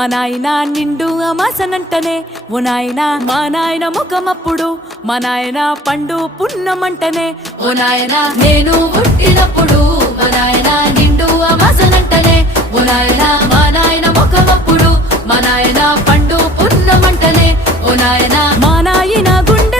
మా నాయన నిండు అమాసనంటనే ఓ నాయన మా నాయన ముఖమప్పుడు మా నాయన పండు పున్నమంటనే ఓ నాయన నేను పుట్టినప్పుడు మా నాయన నిండు అమాసనంటనే ఓ నాయన మా నాయన ముఖమప్పుడు మా నాయన పండు పున్నమంటనే ఓ నాయన మా నాయన గుండె